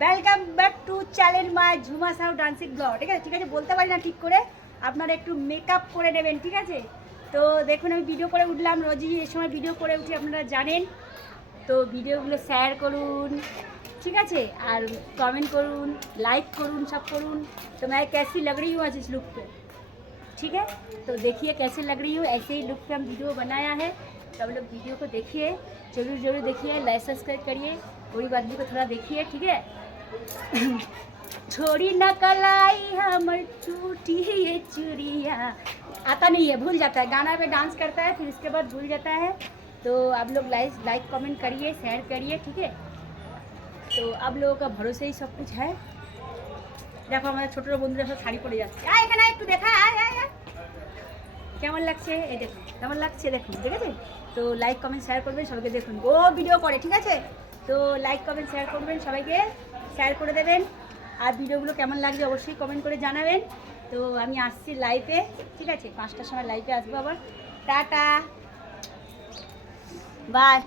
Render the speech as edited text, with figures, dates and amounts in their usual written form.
Welcome back to channel my Jhuma Sahu dancing blog. ठीक है बोलते पारी ना ठीक करे আপনারা একটু মেকআপ করে নেবেন। ঠিক আছে, তো দেখুন আমি ভিডিও করে উঠলাম, রোজই এই সময় ভিডিও করে উঠি আপনারা জানেন। তো ভিডিওগুলো শেয়ার করুন, ठीक है, और कमेंट करूँ, लाइक करूँ, सब करूँ। तो मैं कैसी लग रही हूँ आज इस लुक पे, ठीक है। तो देखिए कैसी लग रही हूँ, ऐसे ही लुक पे हम वीडियो बनाया है। तो आप लोग वीडियो को देखिए, जरूर देखिए, लाइक सब्सक्राइब करिए, गरीब आदमी को थोड़ा देखिए, ठीक है। छोड़ी न कलाई हमर टूटी ये चूड़िया, आता नहीं है, भूल जाता है, गाना पे डांस करता है फिर उसके बाद भूल जाता है। तो आप लोग लाइक कमेंट करिए, शेयर करिए, ठीक है। तो आप लोगों का भरोसे ही सब कुछ है। देखो हमारे छोटे बंधुरा सब शाड़ी पड़े जाচ্ছে, আয় এখানে একটু দেখা, আয় আয় আয় কেমন লাগছে, এই দেখুন কেমন লাগছে, দেখুন ঠিক আছে। তো লাইক কমেন্ট শেয়ার করবেন সবাইকে, দেখুন ও ভিডিও করে, ঠিক আছে। তো লাইক কমেন্ট শেয়ার করবেন, সবাইকে শেয়ার করে দেবেন। আর ভিডিওগুলো কেমন লাগছে অবশ্যই কমেন্ট করে জানাবেন। তো আমি আসছি লাইভে, ঠিক আছে, 5টার সময় লাইভে আসবো আবার। টাটা, বাই।